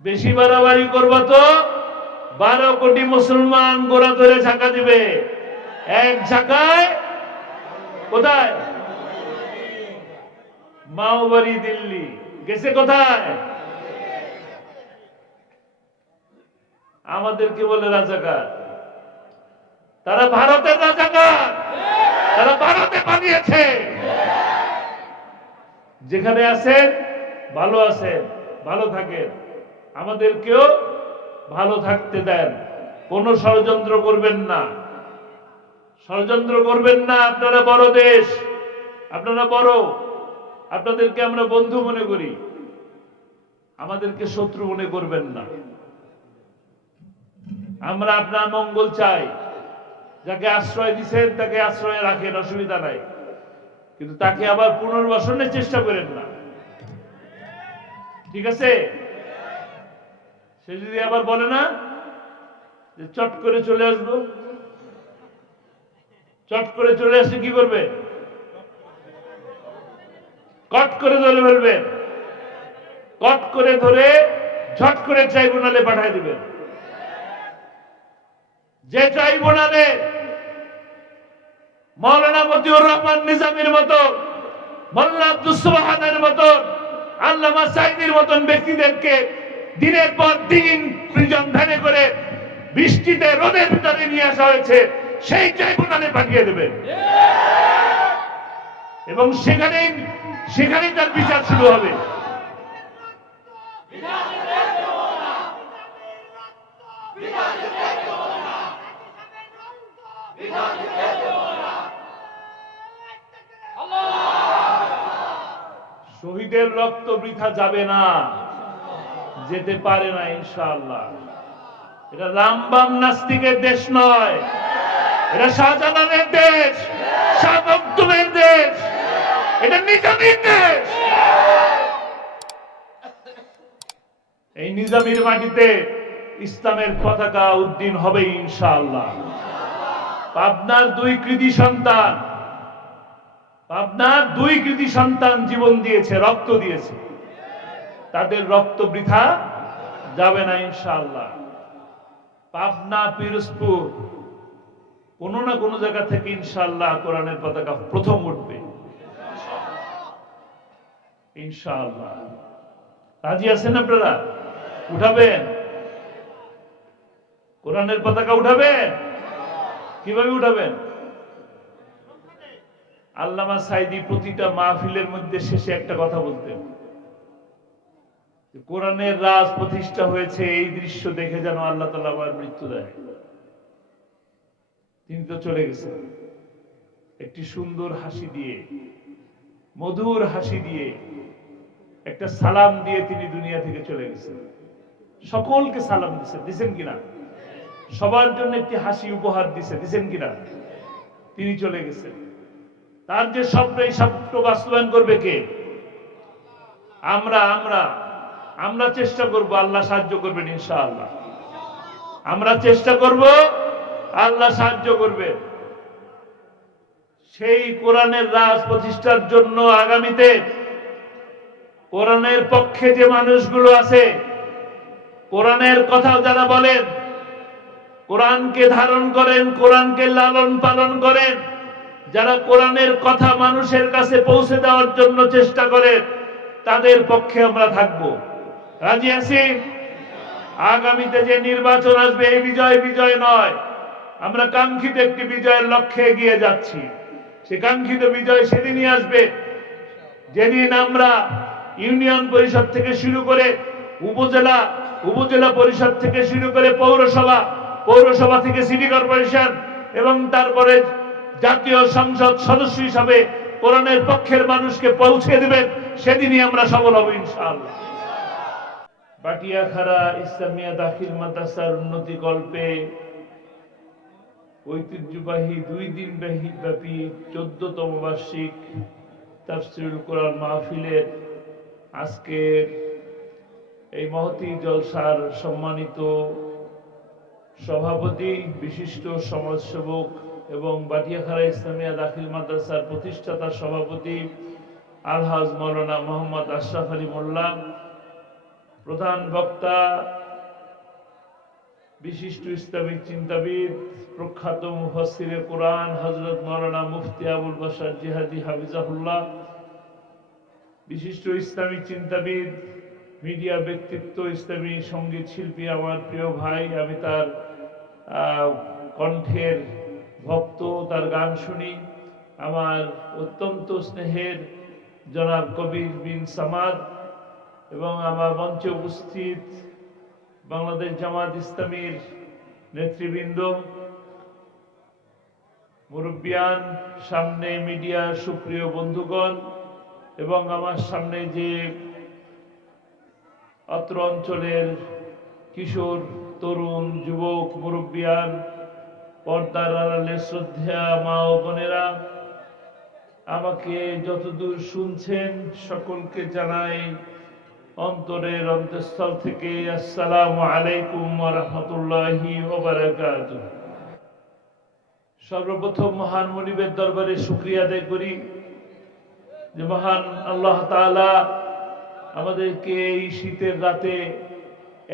বেশি বাড়াবাড়ি করব তো বারো কোটি মুসলমান গোড়া ধরে ঝাঁকা দিবে। এক ঝাঁকায় কোথায়? মাওবাড়ি দিল্লি। গেছে কোথায়? আমাদেরকে বলে রাজাকার। তারা ভারতের রাজাকার। তারা ভারতে পালিয়েছে। যেখানে আছেন, ভালো আছেন, ভালো থাকেন। আমাদেরকেও ভালো থাকতে দেন। কোন ষড়যন্ত্র করবেন না। ষড়যন্ত্র করবেন না, আপনারা বড় দেশ, আপনারা বড়। আপনাদেরকে আমরা বন্ধু মনে করি। আমাদেরকে শত্রু মনে করবেন না। আমরা আপনার মঙ্গল চাই। যাকে আশ্রয় দিচ্ছেন তাকে আশ্রয়ে রাখেন, অসুবিধা নাই। কিন্তু তাকে আবার পুনর্বাসনের চেষ্টা করেন না। ঠিক আছে? সে যদি আবার বলে না, যে চট করে চলে আসব, চট করে চলে আসলে কি করবে? কট করে ধরে ফেলবেন কট করে ধরে ঝট করে ট্রাইব্যুনালে পাঠায় দিবেন যে ট্রাইব্যুনালে মৌলানা মতিউর রহমান নিজামের মতো মোল্লা আব্দুল মতন আল্লামা সাইদির মতন ব্যক্তিদেরকে দিনের পর দিন প্রিজন ধ্যানে করে বৃষ্টিতে রোদের ভিতরে নিয়ে আসা হয়েছে, সেই ট্রাইব্যুনালে পাঠিয়ে দেবেন এবং সেখানেই সেখানেই তার বিচার শুরু হবে। শহীদের রক্ত বৃথা যাবে না। যেতে পারে না, ইনশাআল্লাহ। এটা রামবাম নাস্তিকের দেশ নয়। এটা শাহজালালের দেশ। শাহ মখদুমের দেশ। এটা নিজামীর দেশ। এই নিজামীর মাটিতে ইসলামের পতাকা উদ্দিন হবে, ইনশাআল্লাহ। পাবনার দুই কৃতি সন্তান। পাবনার দুই কৃতি সন্তান জীবন দিয়েছে, রক্ত দিয়েছে। তাদের রক্ত বৃথা যাবে না ইনশাআল্লাহ। পাবনা, পিরোজপুর, কোন না কোন জায়গা থেকে ইনশাআল্লাহ কোরআনের পতাকা প্রথম উঠবে। ইনশাআল্লাহ। রাজি আছেন আপনারা? উঠাবেন? কোরআনের পতাকা উঠাবেন? কীভাবে উঠাবেন? আল্লামা সাইদি প্রতিটা মাহফিলের মধ্যে শেষে একটা কথা বলতেন। কোরআনের রাজ প্রতিষ্ঠা হয়েছে, এই দৃশ্য দেখে যেন আল্লাহ তালা আবার মৃত্যু দেয়। তিনি তো চলে গেছেন। একটি সুন্দর হাসি দিয়ে, মধুর হাসি দিয়ে, একটা সালাম দিয়ে তিনি দুনিয়া থেকে চলে গেছেন। সকলকে সালাম দিচ্ছেন দিছেন কিনা? সবার জন্য একটি হাসি উপহার দিছে। দিছেন কিনা? তিনি চলে গেছেন। তার যে স্বপ্ন, এই স্বপ্ন বাস্তবায়ন করবে কে? আমরা আমরা। আমরা চেষ্টা করব আল্লাহ সাহায্য করবেন, ইনশাআল্লাহ। আমরা চেষ্টা করব আল্লাহ সাহায্য করবে। সেই কোরআনের রাজ প্রতিষ্ঠার জন্য আগামীতে কোরআনের পক্ষে যে মানুষগুলো আছে, কোরআনের কথা যারা বলেন, কোরআনকে ধারণ করেন, কোরআনকে লালন পালন করেন, যারা কোরআনের কথা মানুষের কাছে পৌঁছে দেওয়ার জন্য চেষ্টা করেন তাদের পক্ষে আমরা থাকব। রাজি আছি আগামীতে যে নির্বাচন আসবে, এই বিজয় বিজয় নয়। আমরা কাঙ্ক্ষিত একটি বিজয়ের লক্ষ্যে এগিয়ে যাচ্ছি। সে কাঙ্ক্ষিত বিজয় সেদিনই আসবে। যেদিন আমরা ইউনিয়ন পরিষদ থেকে শুরু করে উপজেলা উপজেলা পরিষদ থেকে শুরু করে পৌরসভা পৌরসভা থেকে সিটি কর্পোরেশন এবং তারপরে জাতীয় সংসদ সদস্য হিসাবে কোরআনের পক্ষের মানুষকে পৌঁছে দেবেন, সেদিনই আমরা সফল হব ইনশাআল্লাহ। বাটিয়াখারা ইসলামিয়া দাখিল মাদ্রাসার উন্নতি কল্পে ঐতিহ্যবাহী দুই দিন ব্যাপী চোদ্দতম বার্ষিক তাফসিরুল কোরআন মাহফিলের আজকের এই মহতি জলসার সম্মানিত সভাপতি, বিশিষ্ট সমাজসেবক এবং বাটিয়াখারা ইসলামিয়া দাখিল মাদ্রাসার প্রতিষ্ঠাতা সভাপতি আলহাজ মৌলানা মোহাম্মদ আশরাফ আলী মোল্লা প্রধান বক্তা, বিশিষ্ট ইসলামিক চিন্তাবিদ, প্রখ্যাত মুফাসসিরে কোরআন, হযরত মাওলানা মুফতি আবুল বাশার জিহাদি হাফিজাহুল্লাহ, বিশিষ্ট ইসলামিক চিন্তাবিদ, মিডিয়া ব্যক্তিত্ব, ইসলামী সংগীত শিল্পী আমার প্রিয় ভাই, আমি তার কণ্ঠের ভক্ত, তার গান শুনি। আমার অত্যন্ত স্নেহের জনাব কবির বিন সামাদ এবং আমার মঞ্চে উপস্থিত বাংলাদেশ জামাত ইসলামীর নেতৃবৃন্দ, মুরব্বিয়ান, সামনে মিডিয়া সুপ্রিয় বন্ধুগণ এবং আমার সামনে যে অত্র অঞ্চলের কিশোর, তরুণ, যুবক, মুরব্বিয়ান, পর্দার আড়ালে শ্রদ্ধা মা ও বোনেরা, আমাকে যতদূর শুনছেন সকলকে জানাই অন্তরের অন্তঃস্থল থেকে আসসালামু আলাইকুম রহমতুল্লাহি সর্বপ্রথম মহান মনিবের দরবারে শুক্রিয়া আদায় করি যে মহান আল্লাহ তাআলা আমাদেরকে এই শীতের রাতে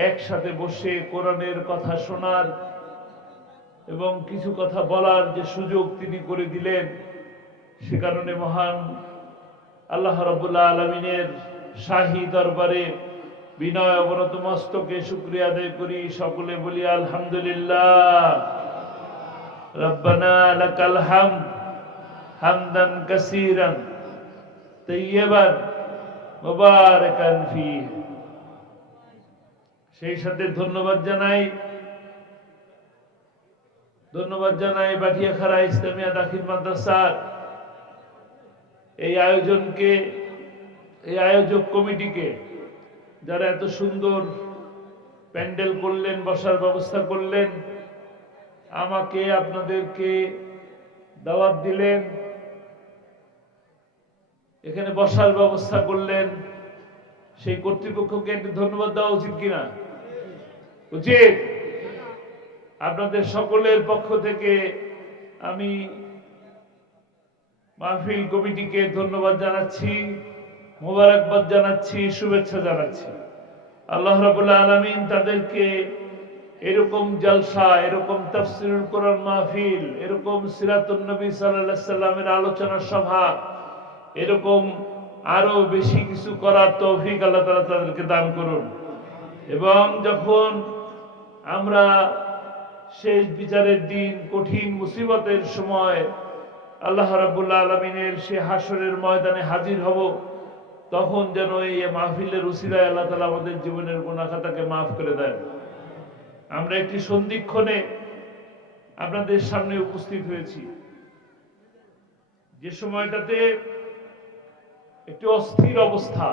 একসাথে বসে কোরআনের কথা শোনার এবং কিছু কথা বলার যে সুযোগ তিনি করে দিলেন, সে কারণে মহান আল্লাহ রবুল্লাহ আলমিনের শাহী দরবারে বিনয় অবনত মস্তকে শুক্রিয়া আদায় করি। সকলে বলি, আলহামদুলিল্লাহ। হামদান কাসীরান তৈয়বান মুবারাকান ফীহ। সেই সাথে ধন্যবাদ জানাই। ধন্যবাদ জানাই বাটিয়াখারা ইসলামিয়া দাখিল মাদ্রাসার এই আয়োজনকে এই আয়োজক কমিটিকে যারা এত সুন্দর প্যান্ডেল করলেন, বসার ব্যবস্থা করলেন, আমাকে, আপনাদেরকে দাওয়াত দিলেন, এখানে বসার ব্যবস্থা করলেন, সেই কর্তৃপক্ষকে একটু ধন্যবাদ দেওয়া উচিত কিনা? উচিত। আপনাদের সকলের পক্ষ থেকে আমি মাহফিল কমিটিকে ধন্যবাদ জানাচ্ছি। মোবারকবাদ জানাচ্ছি, শুভেচ্ছা জানাচ্ছি। আল্লাহ রাবুল্লাহ আলমিন তাদেরকে এরকম জলসা, এরকম তফসিরুল কোরআন মাহফিল, এরকম সিরাতুল নবী সাল্লামের আলোচনা সভা, এরকম আরও বেশি কিছু করার তৌফিক আল্লাহ তাআলা তাদেরকে দান করুন। এবং যখন আমরা শেষ বিচারের দিন কঠিন মুসিবতের সময় আল্লাহ রাব্বুল্লাহ আলমিনের সে হাসরের ময়দানে হাজির হব তখন যেন এই মাহফিলের উসিলায় আল্লাহ তালা আমাদের জীবনের গুণাখাতাকে মাফ করে দেন। আমরা একটি সন্ধিক্ষণে আপনাদের সামনে উপস্থিত হয়েছি। যে সময়টাতে একটি অস্থির অবস্থা।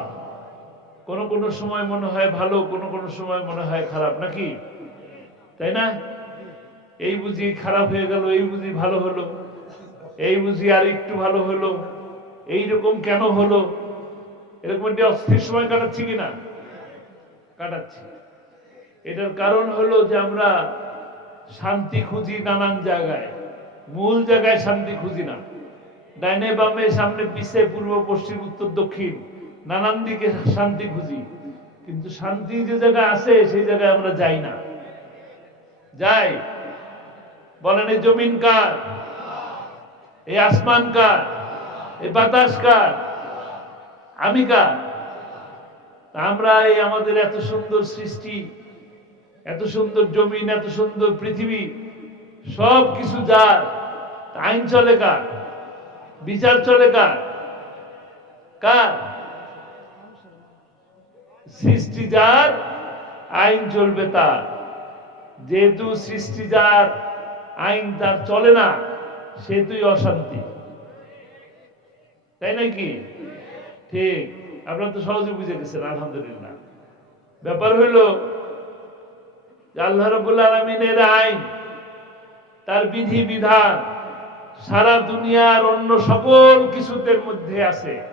কোন কোন সময় মনে হয় ভালো, কোন কোন সময় মনে হয় খারাপ, নাকি? তাই না? এই বুঝি খারাপ হয়ে গেল, এই বুঝি ভালো হলো, এই বুঝি আর একটু ভালো হলো এই রকম কেন হলো? এরকম একটি অস্থির সময় কাটাচ্ছি কিনা? কাটাচ্ছি। এটার কারণ হলো যে আমরা শান্তি খুঁজি নানান জায়গায়। মূল জায়গায় শান্তি খুঁজি না। ডাইনে বামে, সামনে পিছে, পূর্ব, পশ্চিম, উত্তর, দক্ষিণ, নানান দিকে শান্তি খুঁজি। কিন্তু শান্তি যে জায়গায় আছে, সেই জায়গায় আমরা যাই না। যাই। বলেন, এই জমিন কার? এই আসমান কার? এই বাতাস কার? আমি কার আমরা এই আমাদের এত সুন্দর সৃষ্টি, এত সুন্দর জমিন, এত সুন্দর পৃথিবী সব কিছু যার আইন চলে কার? বিচার চলে কার? কার? সৃষ্টি যার, আইন চলবে তার। যেহেতু সৃষ্টি যার, আইন তার চলে না সেহেতুই অশান্তি। তাই নাকি? ঠিক। আপনারা তো সহজে বুঝে গেছেন, আলহামদুলিল্লাহ। ব্যাপার হইল আল্লাহ রবুল আলমিনের আইন, তার বিধি বিধান, সারা দুনিয়ার অন্য সকল কিছুদের মধ্যে আছে,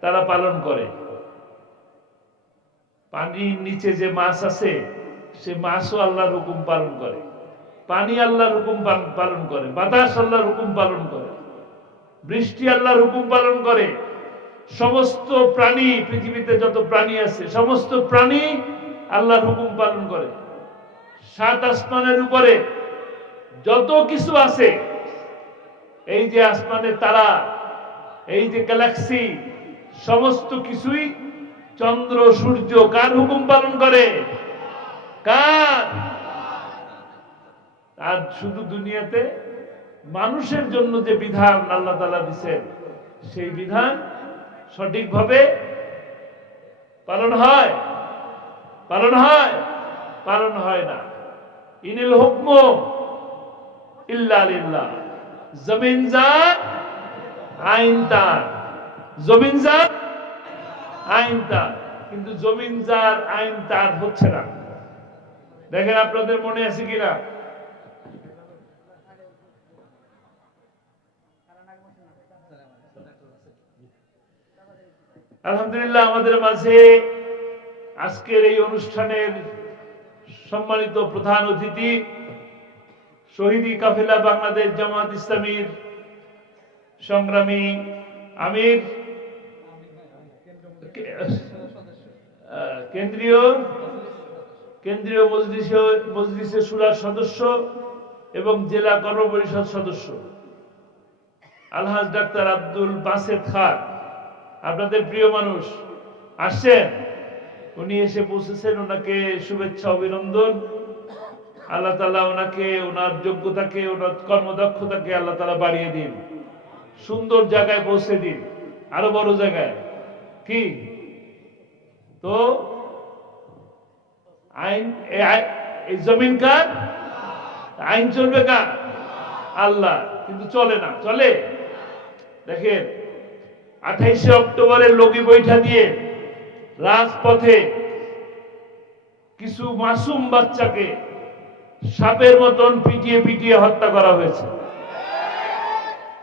তারা পালন করে। পানির নিচে যে মাছ আছে, সে মাছও আল্লাহর হুকুম পালন করে। পানি আল্লাহর হুকুম পাল- পালন করে। বাতাস আল্লাহর হুকুম পালন করে। বৃষ্টি আল্লাহর হুকুম পালন করে। সমস্ত প্রাণী, পৃথিবীতে যত প্রাণী আছে, সমস্ত প্রাণী আল্লাহর হুকুম পালন করে। সাত আসমানের উপরে যত কিছু আছে, এই যে আসমানের তারা, এই যে গ্যালাক্সি সমস্ত কিছুই চন্দ্র, সূর্য, কার হুকুম পালন করে? কার? আর শুধু দুনিয়াতে মানুষের জন্য যে বিধান আল্লাহ তালা দিচ্ছেন সেই বিধান সঠিকভাবে পালন হয়। পালন হয় পালন হয় না। ইনিল হুকম ইল্লা জমিন যার আইন তার। জমিন যার আইন তার। কিন্তু জমিন যার আইন তার হচ্ছে না। দেখেন আপনাদের মনে আছে কিনা? আলহামদুলিল্লাহ আমাদের মাঝে আজকের এই অনুষ্ঠানের সম্মানিত প্রধান অতিথি শহীদি কাফেলা বাংলাদেশ জামাত ইসলামীর সংগ্রামী আমির কেন্দ্রীয় কেন্দ্রীয় মজলিসে সুরার সদস্য এবং জেলা কর্মপরিষদ সদস্য। আলহাজ ডাক্তার আব্দুল বাসেদ খান। আপনাদের প্রিয় মানুষ, আসছেন? উনি এসে পৌঁছেছেন, ওনাকে শুভেচ্ছা, অভিনন্দন। আল্লাহ তালা ওনাকে, ওনার যোগ্যতাকে, ওনার কর্মদক্ষতাকে আল্লাহ তালা বাড়িয়ে দিন। সুন্দর জায়গায় পৌঁছে দিন, আরও বড় জায়গায়। কি? তো, আইন এই জমিন কার? আইন চলবে কার? আল্লাহ। কিন্তু চলে না, চলে? দেখেন আঠাইশে অক্টোবরের লগি বৈঠা দিয়ে রাজপথে কিছু মাসুম বাচ্চাকে সাপের মতন পিটিয়ে পিটিয়ে হত্যা করা হয়েছে।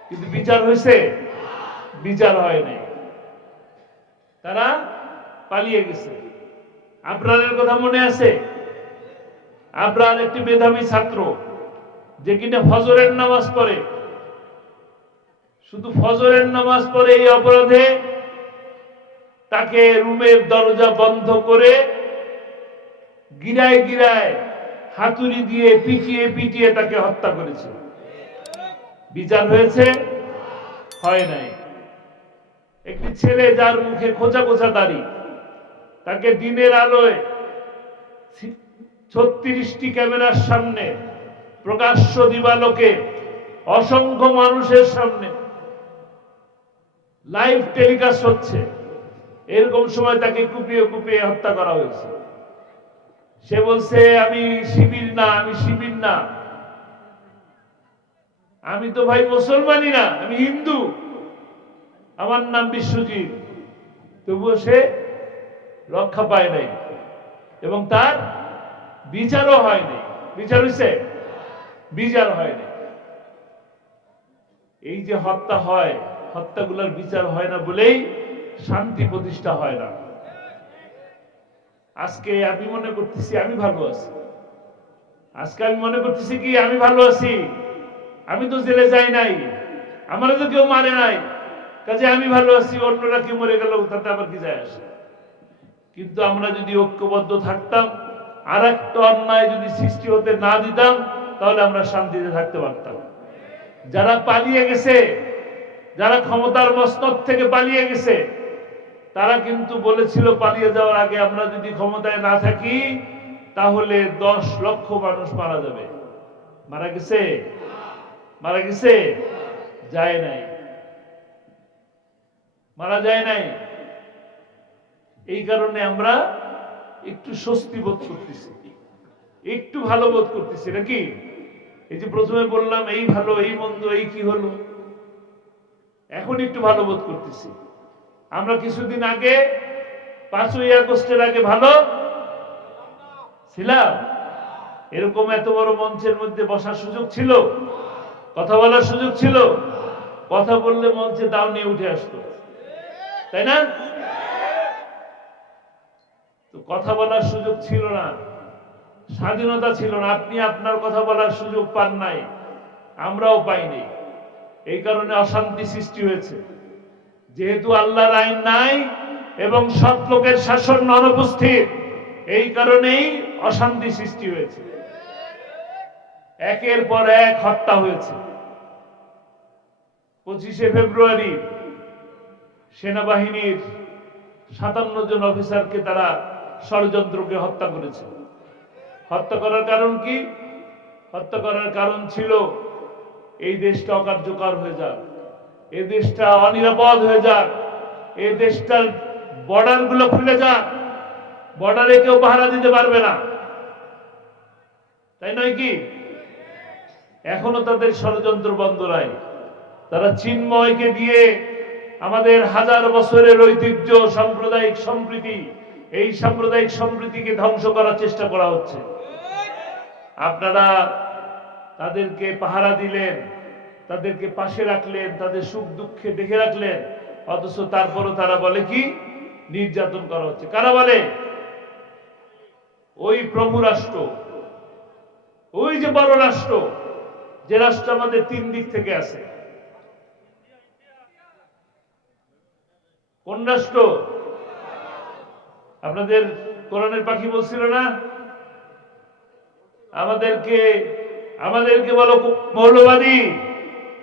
কিন্তু বিচার হয়েছে? বিচার হয় নাই। তারা পালিয়ে গেছে। আপনাদের কথা মনে আছে? আপনার একটি মেধাবী ছাত্র যে কিনা ফজরের নামাজ পড়ে শুধু ফজরের নামাজ পড়ে এই অপরাধে তাকে রুমের দরজা বন্ধ করে গিরায় গিরায় হাতুড়ি দিয়ে পিটিয়ে পিটিয়ে তাকে হত্যা করেছে। বিচার হয়েছে? হয় নাই। একটি ছেলে যার মুখে খোঁচা খোঁচা দাড়ি, তাকে দিনের আলোয় ছত্রিশটি ক্যামেরার সামনে, প্রকাশ্য দিবালোকে, অসংখ্য মানুষের সামনে লাইভ টেলিকাস্ট হচ্ছে। এরকম সময় তাকে কুপিয়ে কুপিয়ে হত্যা করা হয়েছে। সে বলছে, আমি শিবির না, আমি শিবির না। আমি তো ভাই মুসলমানই না, আমি হিন্দু। আমার নাম বিশ্বজিৎ। তবুও সে রক্ষা পায় নাই এবং তার বিচারও হয়নি বিচার হয়েছে বিচার হয়নি এই যে হত্যা হয় হত্যাগুলোর বিচার হয় না বলেই শান্তি প্রতিষ্ঠা হয় না। আজকে আমি মনে করতেছি আমি ভালো আছি। আজকে আমি মনে করতেছি কি আমি ভালো আছি। আমি তো জেলে যাই নাই। আমারও তো কেউ মারে নাই। কাজে আমি ভালো আছি, অন্যরা কি মরে গেল তাতে আবার কি যায় আসে? কিন্তু আমরা যদি ঐক্যবদ্ধ থাকতাম আর একটা অন্যায় যদি সৃষ্টি হতে না দিতাম, তাহলে আমরা শান্তিতে থাকতে পারতাম। যারা পালিয়ে গেছে যারা ক্ষমতার মস্তক থেকে পালিয়ে গেছে, তারা কিন্তু বলেছিল পালিয়ে যাওয়ার আগে আমরা যদি ক্ষমতায় না থাকি, তাহলে দশ লক্ষ মানুষ মারা যাবে। মারা গেছে? মারা গেছে? যায় নাই। মারা যায় নাই। এই কারণে আমরা একটু স্বস্তি বোধ করতেছি। একটু ভালো বোধ করতেছি, নাকি? এই যে প্রথমে বললাম, এই ভালো, এই মন্দ, এই কি হলো? এখন একটু ভালো বোধ করতেছি। আমরা কিছুদিন আগে পাঁচই আগস্টের আগে ভালো ছিলাম। এরকম এত বড় মঞ্চের মধ্যে বসার সুযোগ ছিল? কথা বলার সুযোগ ছিল? কথা বললে মঞ্চে দাও নিয়ে উঠে আসতো। তাই না? তো কথা বলার সুযোগ ছিল না। স্বাধীনতা ছিল না। আপনি আপনার কথা বলার সুযোগ পান নাই। আমরাও পাইনি। এই কারণে অশান্তি সৃষ্টি হয়েছে। যেহেতু আল্লাহর আইন নাই এবং সৎ লোকের শাসন অনুপস্থিত, এই কারণেই অশান্তি সৃষ্টি হয়েছে। একের পর এক হত্যা হয়েছে। পঁচিশে ফেব্রুয়ারি সেনাবাহিনীর সাতান্ন জন অফিসারকে তারা ষড়যন্ত্রকে হত্যা করেছে। হত্যা করার কারণ কি? হত্যা করার কারণ ছিল এই দেশটা অকার্যকর হয়ে যাক, এই দেশটা অনিরাপদ হয়ে যাক, এই দেশটার বর্ডারগুলো খুলে যাক, বর্ডারে কেউ পাহারা দিতে পারবে না। তাই নয় কি? এখনও তাদের ষড়যন্ত্র বন্ধ নাই। তারা চিন্ময়কে দিয়ে আমাদের হাজার বছরের ঐতিহ্য, সাম্প্রদায়িক সম্প্রীতি, এই সাম্প্রদায়িক সম্প্রীতিকে ধ্বংস করার চেষ্টা করা হচ্ছে। আপনারা তাদেরকে পাহারা দিলেন, তাদেরকে পাশে রাখলেন, তাদের সুখ দুঃখে দেখে রাখলেন। অথচ তারপরও তারা বলে কি? নির্যাতন করা হচ্ছে। কারা বলে? ওই প্রভু রাষ্ট্র, ওই যে বড় রাষ্ট্র, যে রাষ্ট্র আমাদের তিন দিক থেকে আছে। কোন রাষ্ট্র? আপনাদের কোরআনের পাখি বলছিল না? আমাদেরকে আমাদেরকে বলো মৌলবাদী।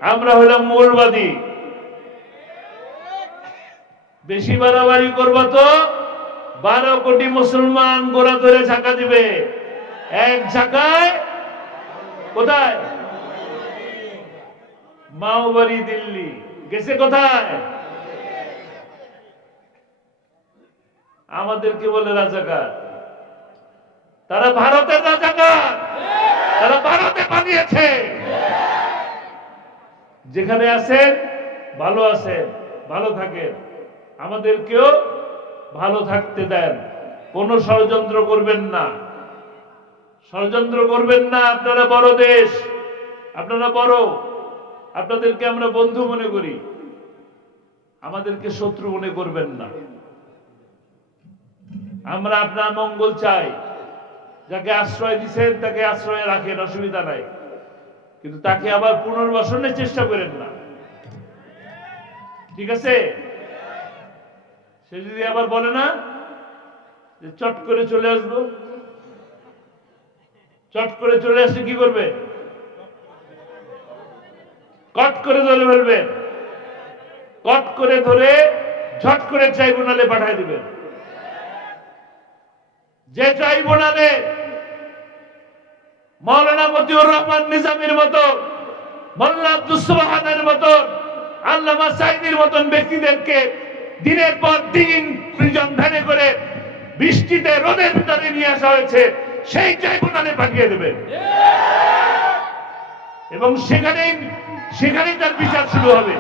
আমরা হলাম মৌলবাদী। বেশি বাড়াবাড়ি করব তো, বারো কোটি মুসলমান গোড়া ধরে ঝাঁকা দিবে। এক ঝাঁকায় কোথায়? মাওবাড়ি দিল্লি। গেছে কোথায়? আমাদেরকে বলে রাজাকার। তারা ভারতের রাজাকার তারা ভারতে পালিয়েছে যেখানে আছেন, ভালো আছেন, ভালো থাকেন। আমাদেরকেও ভালো থাকতে দেন। কোন ষড়যন্ত্র করবেন না। ষড়যন্ত্র করবেন না, আপনারা বড় দেশ, আপনারা বড়। আপনাদেরকে আমরা বন্ধু মনে করি। আমাদেরকে শত্রু মনে করবেন না। আমরা আপনার মঙ্গল চাই। যাকে আশ্রয় দিচ্ছেন তাকে আশ্রয় রাখেন, অসুবিধা নাই। কিন্তু তাকে আবার পুনর্বাসনের চেষ্টা করেন না। ঠিক আছে? সে যদি আবার বলে না, যে চট করে চলে আসব, চট করে চলে আসলে কি করবে? কট করে ধরে ফেলবেন কট করে ধরে ঝট করে ট্রাইব্যুনালে পাঠায় দিবেন। যে ট্রাইব্যুনালে মৌলানা মতিউর রহমান নিজামের মতো মোল্লা আব্দুল সুবহানের আল্লামা সাইদির মতন ব্যক্তিদেরকে দিনের পর দিন প্রিজন ভ্যানে করে বৃষ্টিতে রোদের ভিতরে নিয়ে আসা হয়েছে, সেই ট্রাইব্যুনালে পাঠিয়ে দেবে। এবং সেখানেই সেখানেই তার বিচার শুরু হবে।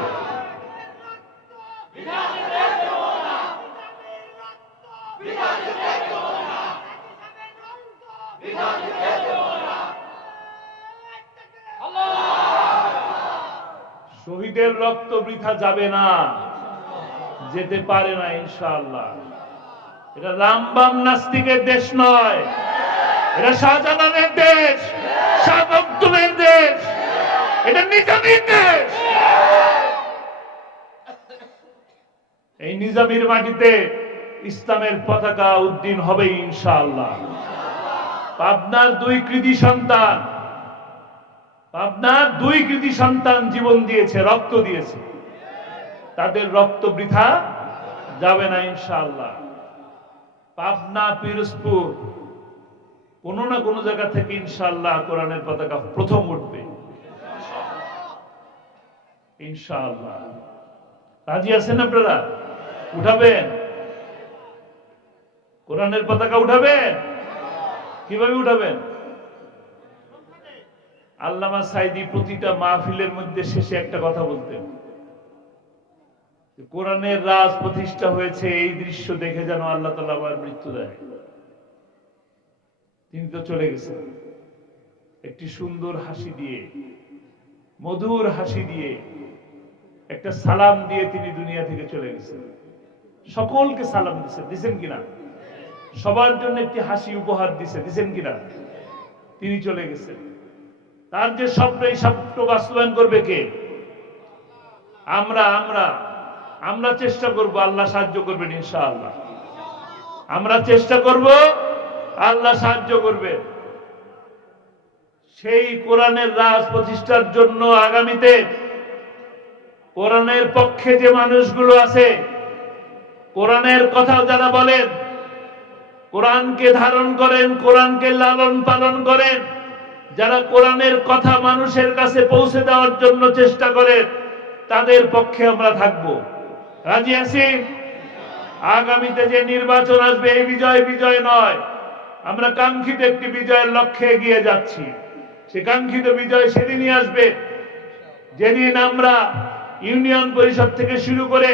শহীদের রক্ত বৃথা যাবে না। যেতে পারে না, ইনশাআল্লাহ। এটা রামবাম নাস্তিকের দেশ নয়। এটা শাহজালালের দেশ। শাহ দেশ। এটা নিজামীর দেশ। এই নিজামীর মাটিতে ইসলামের পতাকা উদ্দিন হবে ইনশাআল্লাহ। পাবনার দুই কৃতি সন্তান পাবনার দুই কৃতি সন্তান জীবন দিয়েছে, রক্ত দিয়েছে। তাদের রক্ত বৃথা যাবে না ইনশাআল্লাহ। পাবনা, পিরোজপুর, কোন না কোন জায়গা থেকে ইনশাআল্লাহ কোরআনের পতাকা প্রথম উঠবে। ইনশাআল্লাহ। রাজি আছেন আপনারা? উঠাবেন? কোরআনের পতাকা উঠাবেন? কীভাবে উঠাবেন? আল্লামা সাইদি প্রতিটা মাহফিলের মধ্যে শেষে একটা কথা বলতেন। কোরআনের রাজ প্রতিষ্ঠা হয়েছে, এই দৃশ্য দেখে যেন আল্লাহ তালা আবার মৃত্যু দেয়। তিনি তো চলে গেছেন। একটি সুন্দর হাসি দিয়ে, মধুর হাসি দিয়ে, একটা সালাম দিয়ে তিনি দুনিয়া থেকে চলে গেছেন। সকলকে সালাম দিচ্ছেন দিছেন কিনা? সবার জন্য একটি হাসি উপহার দিছে দিছেন কিনা? তিনি চলে গেছেন। তার যে স্বপ্ন, এই স্বপ্ন বাস্তবায়ন করবে কে? আমরা আমরা আমরা চেষ্টা করব আল্লাহ সাহায্য করবেন, ইনশাআল্লাহ। আমরা চেষ্টা করব আল্লাহ সাহায্য করবেন সেই কোরআনের রাজ প্রতিষ্ঠার জন্য আগামীতে কোরআনের পক্ষে যে মানুষগুলো আছে, কোরআনের কথা যারা বলেন, কোরআনকে ধারণ করেন, কোরআনকে লালন পালন করেন যারা কোরআনের কথা মানুষের কাছে পৌঁছে দেওয়ার জন্য চেষ্টা করে, তাদের পক্ষে আমরা থাকব। রাজি আছি? আগামীতে যে নির্বাচন আসবে, এই বিজয় বিজয় নয়। আমরা কাঙ্ক্ষিত একটি বিজয়ের লক্ষ্যে এগিয়ে যাচ্ছি। সে কাঙ্ক্ষিত বিজয় সেদিনই আসবে। যেদিন আমরা ইউনিয়ন পরিষদ থেকে শুরু করে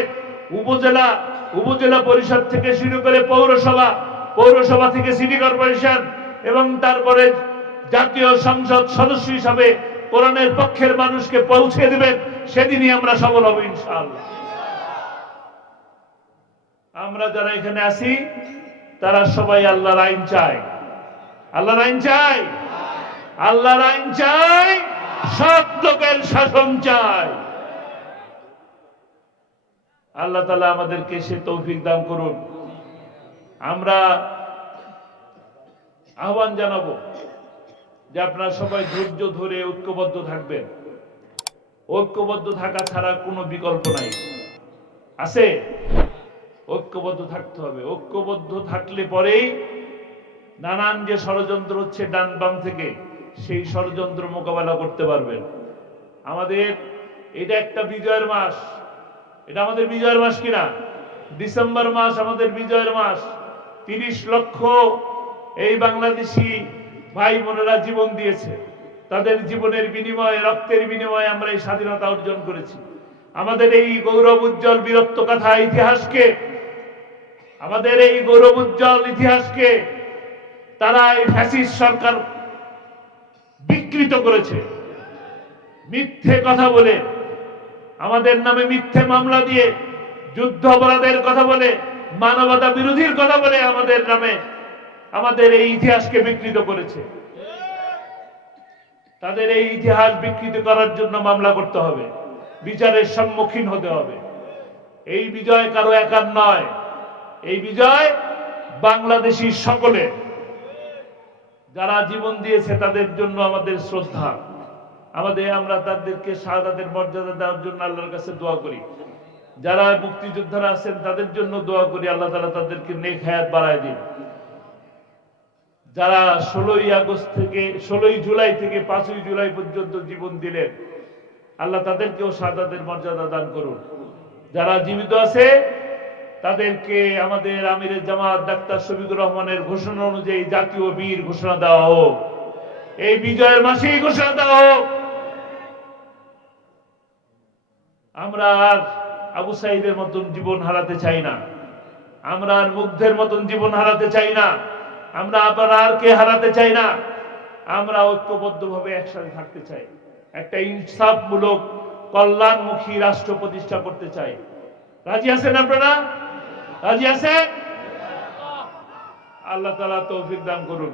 উপজেলা উপজেলা পরিষদ থেকে শুরু করে পৌরসভা পৌরসভা থেকে সিটি কর্পোরেশন এবং তারপরে জাতীয় সংসদ সদস্য হিসাবে কোরআনের পক্ষের মানুষকে পৌঁছে দেবেন, সেদিনই আমরা সফল হব ইনশাআল্লাহ। আমরা যারা এখানে আছি, তারা সবাই আল্লাহর আইন চায়। আল্লাহর আইন চাই আল্লাহর আইন চাই সৎ লোকের শাসন চাই আল্লাহ তালা আমাদেরকে সে তৌফিক দান করুন। আমরা আহ্বান জানাব। যে আপনারা সবাই ধৈর্য ধরে ঐক্যবদ্ধ থাকবেন। ঐক্যবদ্ধ থাকা ছাড়া কোনো বিকল্প নাই। আছে? ঐক্যবদ্ধ থাকতে হবে। ঐক্যবদ্ধ থাকলে পরেই নানান যে ষড়যন্ত্র হচ্ছে ডান বাম থেকে, সেই ষড়যন্ত্র মোকাবেলা করতে পারবেন। আমাদের এটা একটা বিজয়ের মাস। এটা আমাদের বিজয়ের মাস কিনা? ডিসেম্বর মাস আমাদের বিজয়ের মাস। তিরিশ লক্ষ এই বাংলাদেশি ভাই বোনেরা জীবন দিয়েছে। তাদের জীবনের বিনিময়ে, রক্তের বিনিময়ে আমরা এই স্বাধীনতা অর্জন করেছি। আমাদের এই গৌরব উজ্জ্বল বীরত্ব কথা ইতিহাসকে, আমাদের এই গৌরব উজ্জ্বল ইতিহাসকে তারা এই ফ্যাসিস্ট সরকার বিকৃত করেছে। মিথ্যে কথা বলে, আমাদের নামে মিথ্যে মামলা দিয়ে যুদ্ধ অপরাধের কথা বলে, মানবতা বিরোধীর কথা বলে আমাদের নামে আমাদের এই ইতিহাসকে বিকৃত করেছে। তাদের এই ইতিহাস বিকৃত করার জন্য মামলা করতে হবে। বিচারের সম্মুখীন হতে হবে। এই বিজয় কারও একার নয়। এই বিজয় বাংলাদেশি সকলে যারা জীবন দিয়েছে তাদের জন্য আমাদের শ্রদ্ধা। আমাদের আমরা তাদেরকে শাহাদাতের মর্যাদা দেওয়ার জন্য আল্লাহর কাছে দোয়া করি। যারা মুক্তিযোদ্ধারা আছেন তাদের জন্য দোয়া করি। আল্লাহ তালা তাদেরকে নেক হায়াত বাড়ায় দিন। যারা ষোলোই আগস্ট থেকে, ষোলোই জুলাই থেকে পাঁচই জুলাই পর্যন্ত জীবন দিলেন, আল্লাহ তাদেরকেও শাহাদাতের মর্যাদা দান করুন। যারা জীবিত আছে, তাদেরকে আমাদের আমিরের জামাত ডাক্তার শফিকুর রহমানের ঘোষণা অনুযায়ী জাতীয় বীর ঘোষণা দেওয়া হোক। এই বিজয়ের মাসেই ঘোষণা দেওয়া হোক। আমরা আর আবু সাইদের মতন জীবন হারাতে চাই না। আমরা আর মুগ্ধের মতন জীবন হারাতে চাই না। আমরা আবার আর কে হারাতে চাই না? আমরা ঐক্যবদ্ধভাবে একসাথে থাকতে চাই। একটা ইনসাফমূলক, কল্যাণমুখী রাষ্ট্র প্রতিষ্ঠা করতে চাই। রাজি আছেন আপনারা? রাজি আছেন? আল্লাহ তালা তৌফিক দান করুন।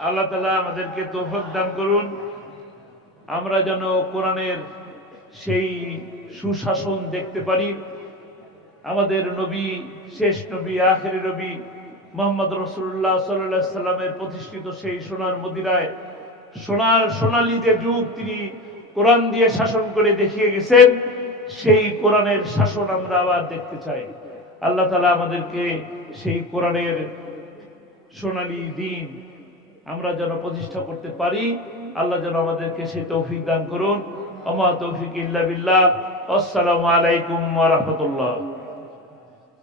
আল্লাহ তালা আমাদেরকে তৌফিক দান করুন। আমরা যেন কোরআনের সেই সুশাসন দেখতে পারি। আমাদের নবী, শেষ নবী, আখেরি নবী মোহাম্মদ রসুল্লাহ সাল্লাহ সাল্লামের প্রতিষ্ঠিত সেই সোনার মদিরায় সোনার সোনালী যে যুগ তিনি কোরআন দিয়ে শাসন করে দেখিয়ে গেছেন। সেই কোরআনের শাসন আমরা আবার দেখতে চাই। আল্লাহ তালা আমাদেরকে সেই কোরআনের সোনালী দিন আমরা যেন প্রতিষ্ঠা করতে পারি। আল্লাহ যেন আমাদেরকে সেই তৌফিক দান করুন। অমা তৌফিক ইল্লা বিল্লাহ। আসসালামু আলাইকুম ওয়া রাহমাতুল্লাহ।